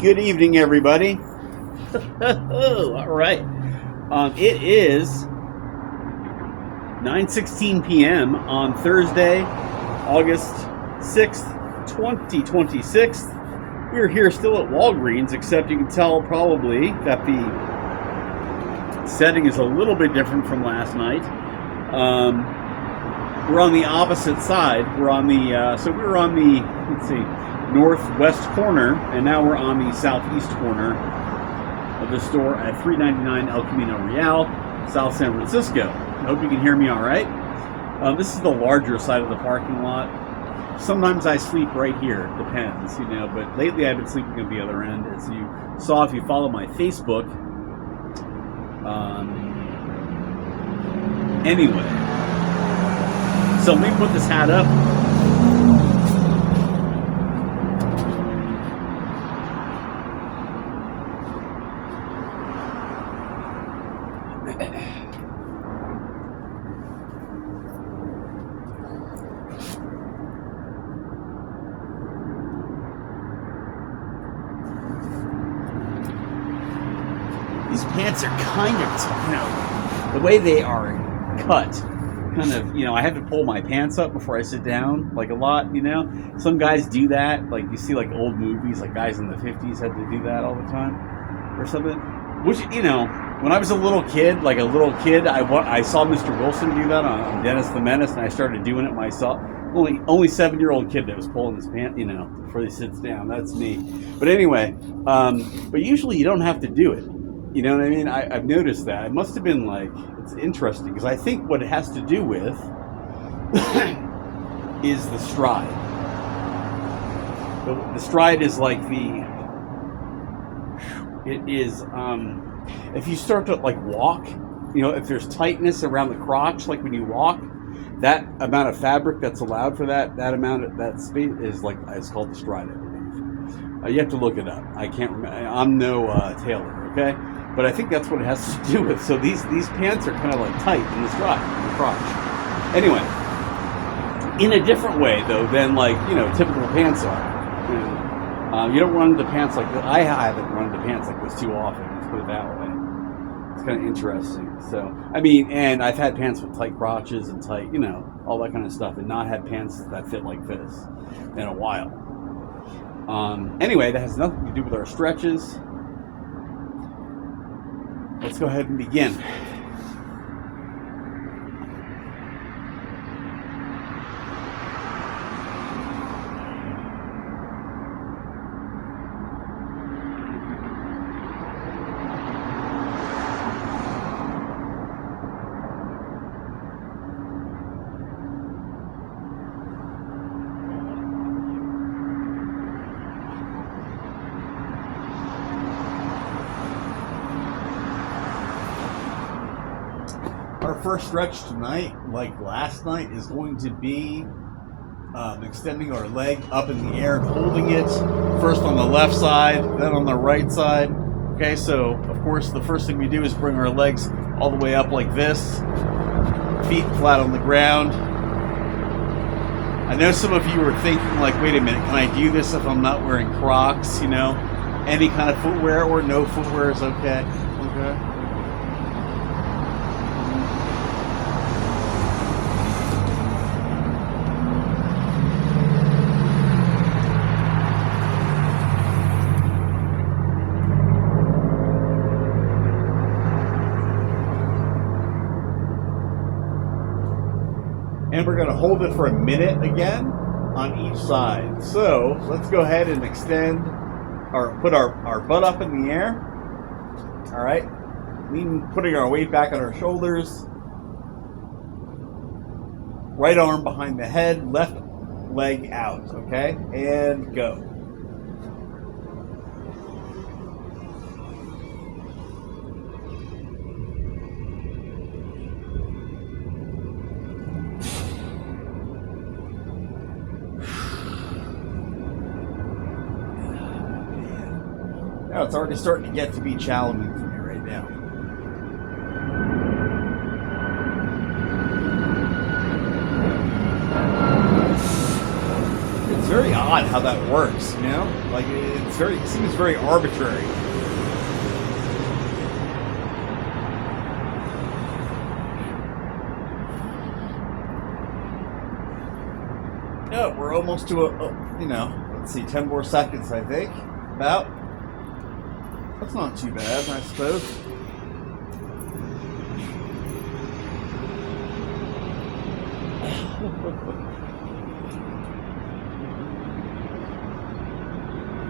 Good evening, everybody. All right. It is 9:16 p.m. on Thursday, August 6th, 2026. We're here still at Walgreens, except you can tell probably that the setting is a little bit different from last night. We're on the opposite side. We're on the so we were on the northwest corner, and now we're on the southeast corner of the store at 399 El Camino Real, South San Francisco. I hope you can hear me all right. This is the larger side of the parking lot. Sometimes I sleep right here, depends, but lately I've been sleeping at the other end, as you saw if you follow my Facebook. Anyway, so let me put this hat up. These pants are kind of, the way they are cut, I have to pull my pants up before I sit down, like a lot, Some guys do that, like you see like old movies, like guys in the 50s had to do that all the time or something. Which, when I was a little kid, I saw Mr. Wilson do that on Dennis the Menace, and I started doing it myself. Only 7-year-old kid that was pulling his pants, before he sits down. That's me. But anyway, but usually you don't have to do it. You know what I mean? I've noticed that. It must have been it's interesting, because I think what it has to do with is the stride. The stride is if you start to walk, if there's tightness around the crotch, like when you walk, that amount of fabric that's allowed for that amount of that space is it's called the stride, I believe. You have to look it up. I can't remember. I'm no tailor, okay? But I think that's what it has to do with. So these pants are kind of tight in the stride, in the crotch. Anyway, in a different way though than typical pants are. You don't run into pants like that. I haven't run into pants like this too often. Let's put it that way. It's kind of interesting. So and I've had pants with tight crotches and tight, all that kind of stuff, and not had pants that fit like this in a while. Anyway, that has nothing to do with our stretches. Let's go ahead and begin. Our first stretch tonight, like last night, is going to be extending our leg up in the air and holding it first on the left side, then on the right side. Okay, so of course the first thing we do is bring our legs all the way up like this, feet flat on the ground. I know some of you are thinking wait a minute, can I do this if I'm not wearing Crocs? Any kind of footwear or no footwear is okay. Okay. And we're going to hold it for a minute again on each side. So let's go ahead and extend or put our butt up in the air. All right. Putting our weight back on our shoulders. Right arm behind the head, left leg out. Okay. And go. Now it's already starting to get to be challenging for me right now. It's very odd how that works, you know? Like, it seems very arbitrary. Yeah, we're almost to let's see, 10 more seconds, I think. About. That's not too bad, I suppose.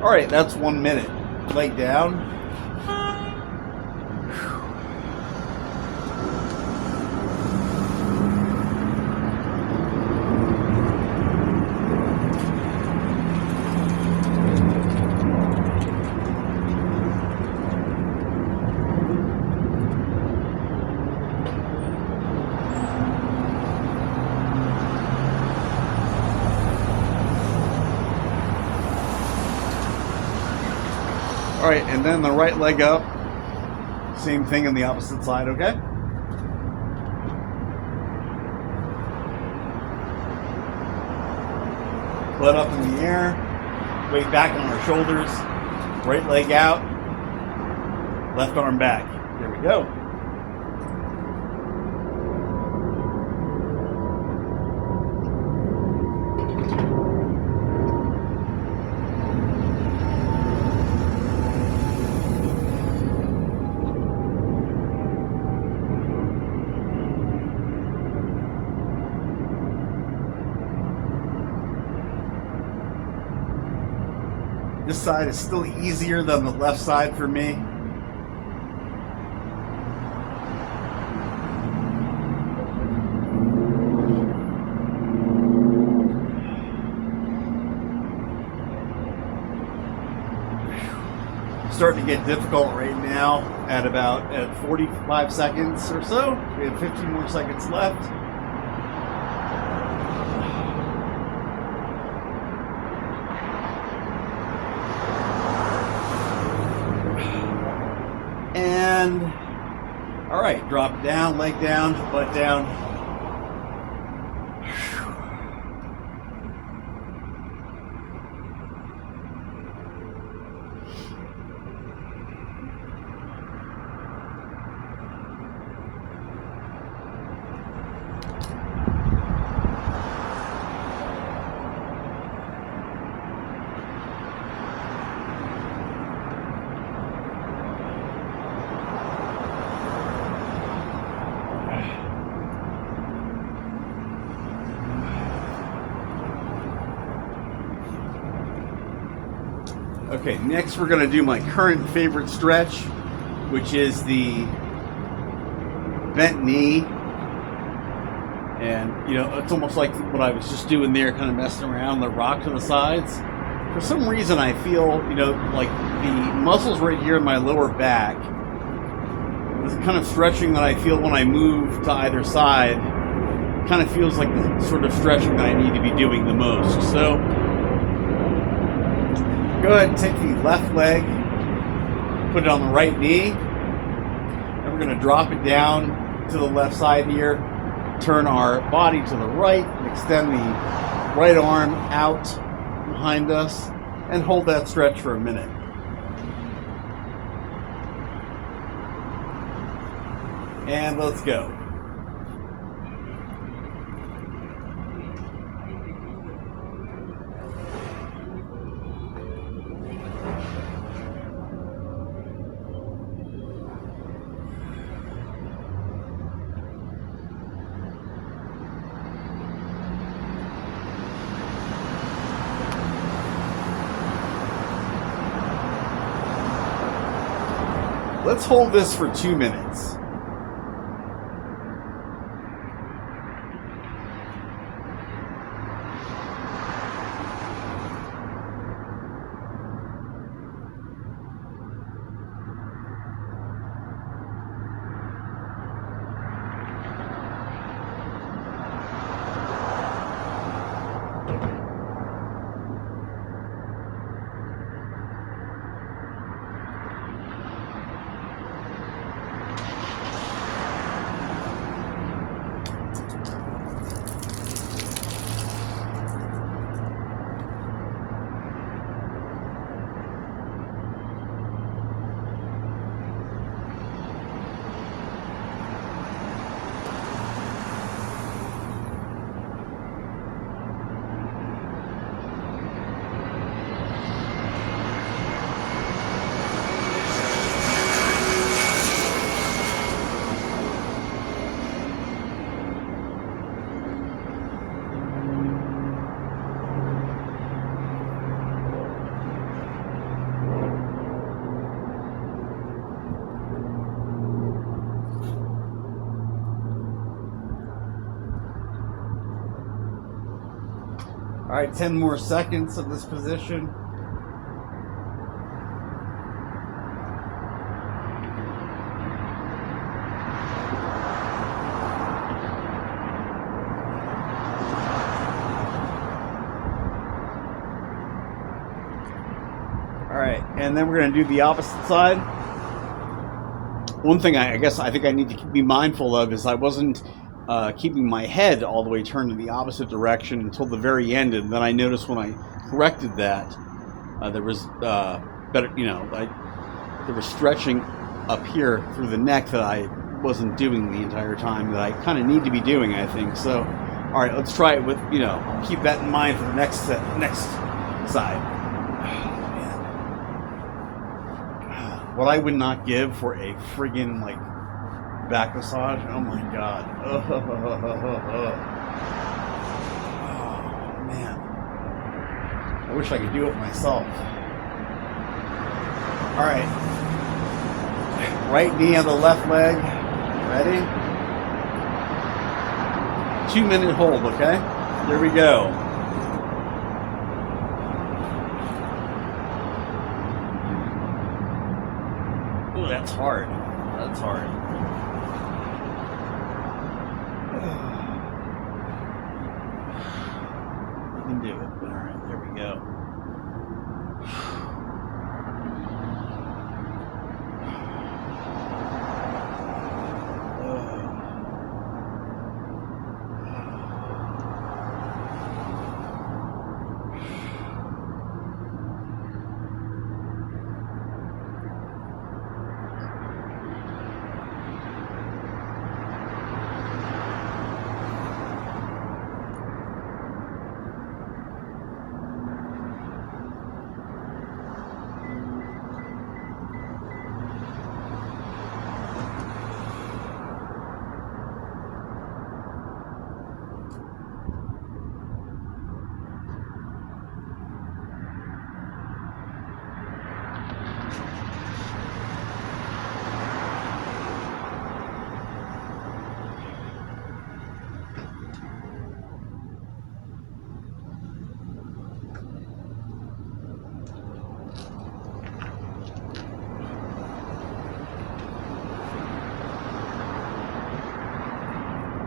All right, that's 1 minute. Leg down. All right, and then the right leg up. Same thing on the opposite side, okay? Butt up in the air, weight back on our shoulders, right leg out, left arm back. Here we go. This side is still easier than the left side for me. Starting to get difficult right now at 45 seconds or so. We have 15 more seconds left. And all right, drop down, leg down, butt down. Okay, next we're going to do my current favorite stretch, which is the bent knee. And, you know, it's almost like what I was just doing there, kind of messing around, the rock to the sides. For some reason, I feel, you know, like the muscles right here in my lower back, this kind of stretching that I feel when I move to either side, kind of feels like the sort of stretching that I need to be doing the most. So, go ahead and take the left leg, put it on the right knee, and we're going to drop it down to the left side here, turn our body to the right, and extend the right arm out behind us, and hold that stretch for a minute. And let's go. Let's hold this for 2 minutes. All right, 10 more seconds of this position. All right, and then we're going to do the opposite side. One thing I think I need to be mindful of is I wasn't keeping my head all the way turned in the opposite direction until the very end, and then I noticed when I corrected that there was better, there was stretching up here through the neck that I wasn't doing the entire time that I kind of need to be doing, I think. So, all right, let's try it with, keep that in mind for the next side. What I would not give for a friggin' back massage. Oh my god. Oh, man. I wish I could do it myself. Alright. Right knee on the left leg. Ready? 2-minute hold, okay? Here we go. Ooh, that's hard. That's hard. You can do it. All right, there we go.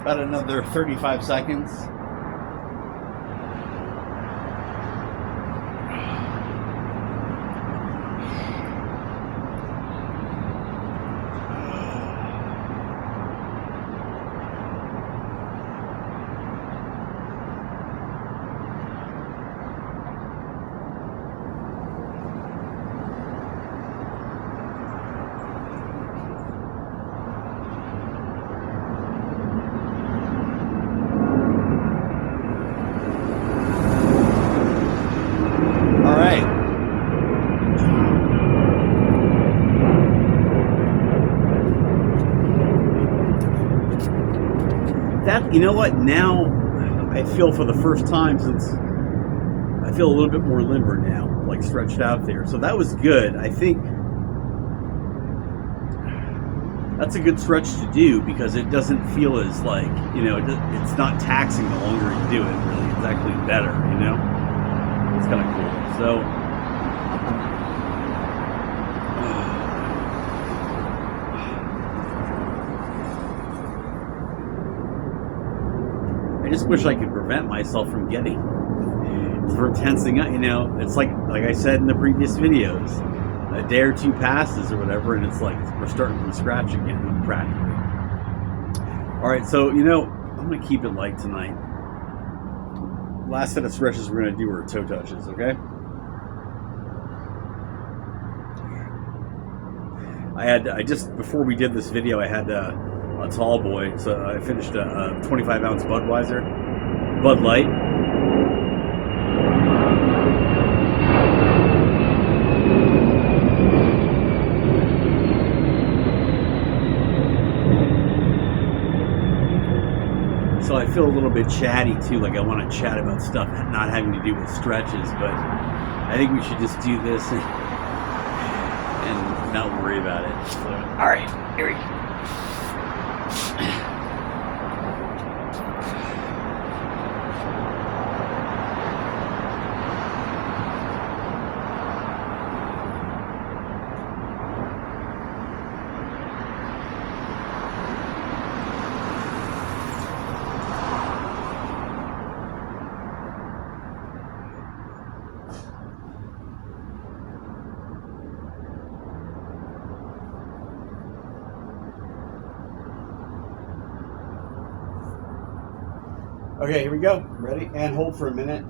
About another 35 seconds. You know what? Now I feel for the first time since I feel a little bit more limber now, stretched out there. So that was good. I think that's a good stretch to do because it doesn't feel as it's not taxing the longer you do it. Really, it's actually better. It's kind of cool. So. I just wish I could prevent myself from tensing up. It's like I said in the previous videos, a day or two passes or whatever, and it's like we're starting from scratch again, practically. All right, so I'm gonna keep it light tonight. Last set of stretches we're gonna do are toe touches, okay? I just before we did this video, I had a tall boy, so I finished a 25-ounce Bud Light. So I feel a little bit chatty too, I want to chat about stuff not having to do with stretches, but I think we should just do this and not worry about it. So, all right, here we go. Okay, here we go. Ready? And hold for a minute.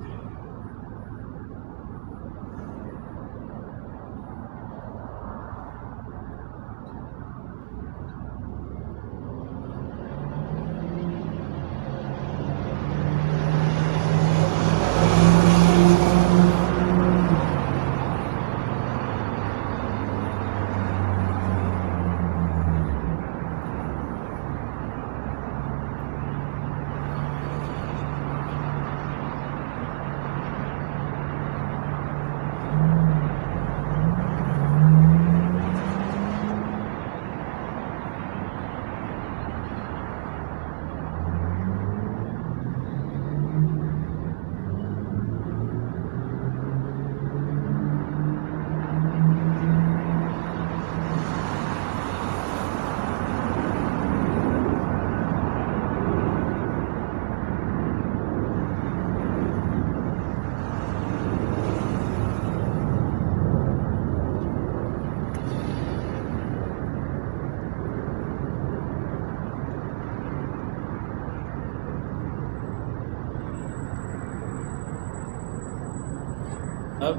Up.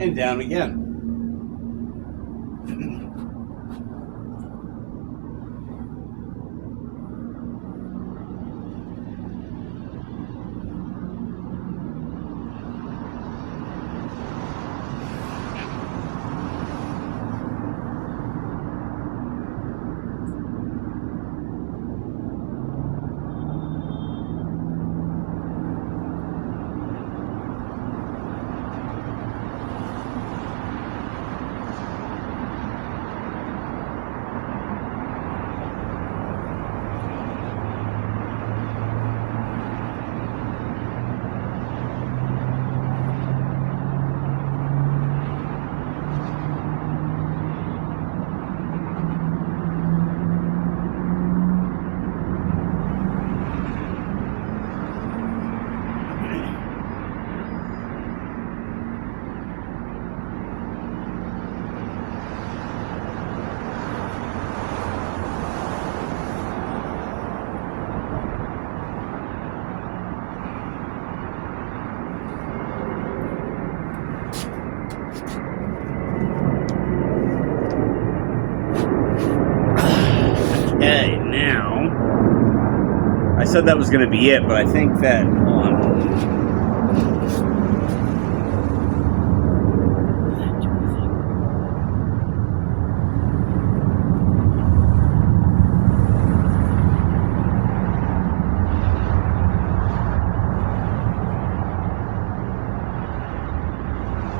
And down again. Okay, now I said that was going to be it, but I think that hold on.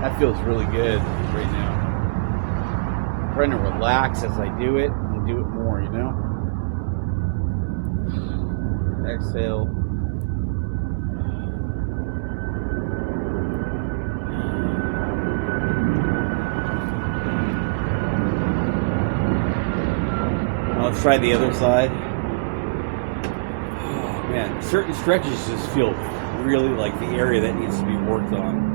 That feels really good right now. I'm trying to relax as I do it and do it more, you know? Exhale. Now let's try the other side. Oh man, certain stretches just feel really like the area that needs to be worked on.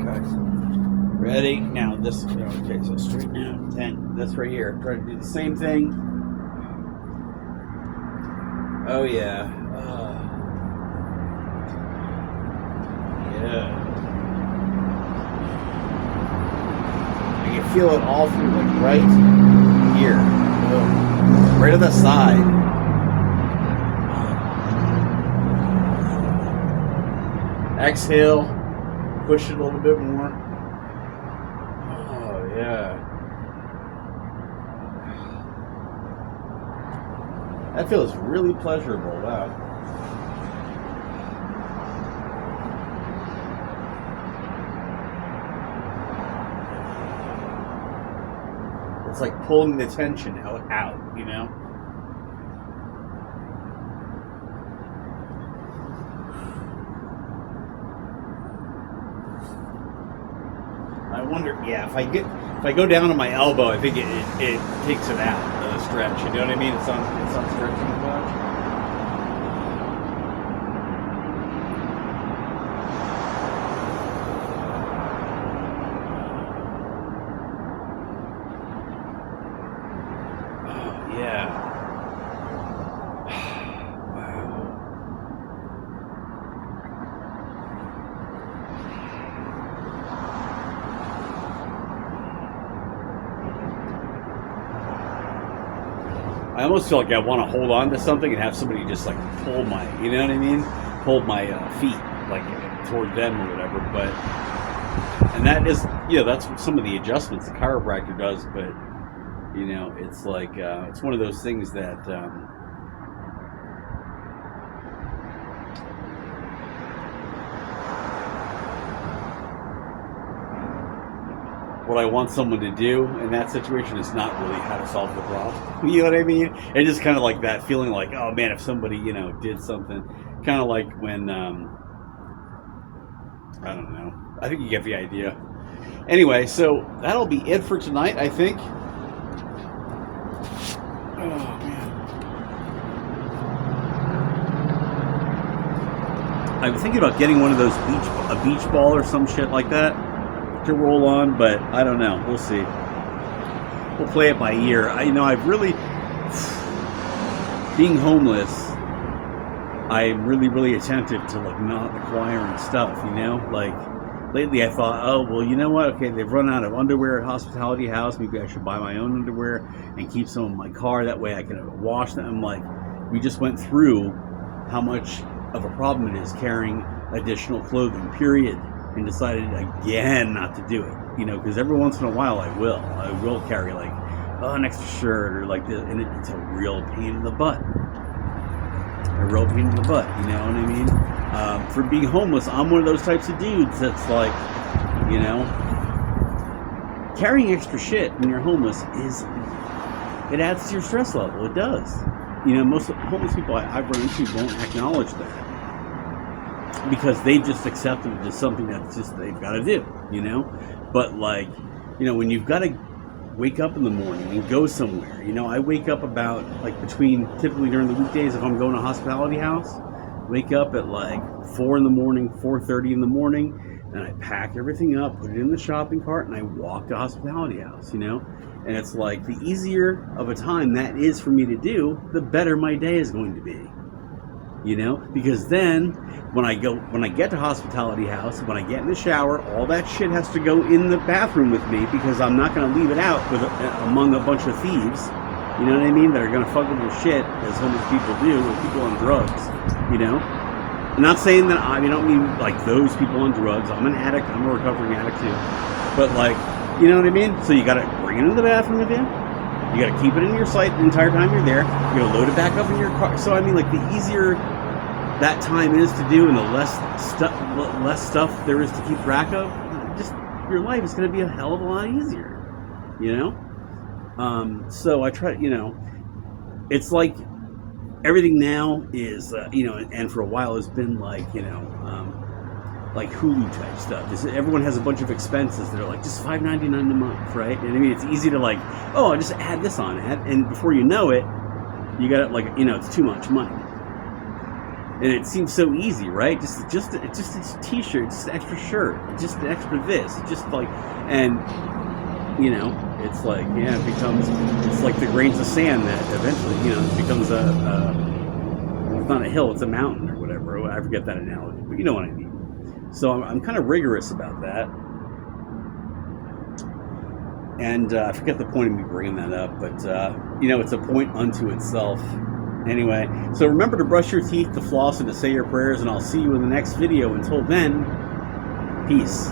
Okay. Ready? Now this, okay, so straight down, 10, this right here. Try to do the same thing. Oh yeah. Yeah. I can feel it all through, like right here. Oh. Right at the side. Exhale. Push it a little bit more. Oh yeah. That feels really pleasurable. Wow. It's like pulling the tension out, you know? I wonder, yeah, if I go down on my elbow, I think it takes it out, the stretch. You know what I mean? It's on stretching the watch. Yeah. Wow. I almost feel like I want to hold on to something and have somebody just like pull my, you know what I mean? Pull my feet like toward them or whatever. But, and that is, you know, that's some of the adjustments the chiropractor does. But, you know, it's like, it's one of those things that, what I want someone to do in that situation is not really how to solve the problem. You know what I mean? It's just kind of like that feeling like, oh man, if somebody, you know, did something. Kind of like when, I don't know. I think you get the idea. Anyway, so that'll be it for tonight, I think. Oh man. I'm thinking about getting one of those a beach ball or some shit like that to roll on, but I don't know. We'll see. We'll play it by ear. I've really, being homeless, I'm really attentive to like not acquiring stuff, you know? Like lately I thought, oh, well, you know what? Okay, they've run out of underwear at Hospitality House. Maybe I should buy my own underwear and keep some in my car. That way I can wash them. I'm like, we just went through how much of a problem it is carrying additional clothing, period. And decided again not to do it, you know, because every once in a while I will carry like an extra shirt or like this, and it's a real pain in the butt. You know what I mean? For being homeless, I'm one of those types of dudes that's like, you know, carrying extra shit when you're homeless it adds to your stress level. It does. You know, most homeless people I've run into won't acknowledge that, because they've just accepted it as something that's just they've got to do, you know. But like, you know, when you've got to wake up in the morning and go somewhere, you know, I wake up about like between, typically during the weekdays if I'm going to Hospitality House, wake up at like 4 in the morning, 4:30 in the morning, and I pack everything up, put it in the shopping cart, and I walk to Hospitality House, you know. And it's like the easier of a time that is for me to do, the better my day is going to be, you know, because then when I get to Hospitality House, when I get in the shower, all that shit has to go in the bathroom with me, because I'm not going to leave it out among a bunch of thieves, you know what I mean, that are going to fuck with your shit, as homeless people do, or people on drugs, you know. I'm not saying that, I don't mean like those people on drugs. I'm an addict, I'm a recovering addict too. But like, you know what I mean? So you got to bring it into the bathroom with you. You got to keep it in your sight the entire time you're there. You got to load it back up in your car. So I mean, like, the easier that time is to do, and the less stuff there is to keep track of, just your life is going to be a hell of a lot easier, you know. So I try, you know, it's like everything now is, you know, and for a while it's been like, you know, like Hulu type stuff. Everyone has a bunch of expenses that are like just $5.99 a month, right? And I mean, it's easy to like, oh, I'll just add this on, and before you know it, you got it, like, you know, it's too much money. And it seems so easy, right? Just a t-shirt, just an extra shirt, just an extra this, just like, and you know, it's like, yeah, it's like the grains of sand that eventually, you know, it becomes it's not a hill, it's a mountain or whatever. I forget that analogy, but you know what I mean. So I'm kind of rigorous about that. And I forget the point of me bringing that up, but you know, it's a point unto itself. Anyway, so remember to brush your teeth, to floss, and to say your prayers, and I'll see you in the next video. Until then, peace.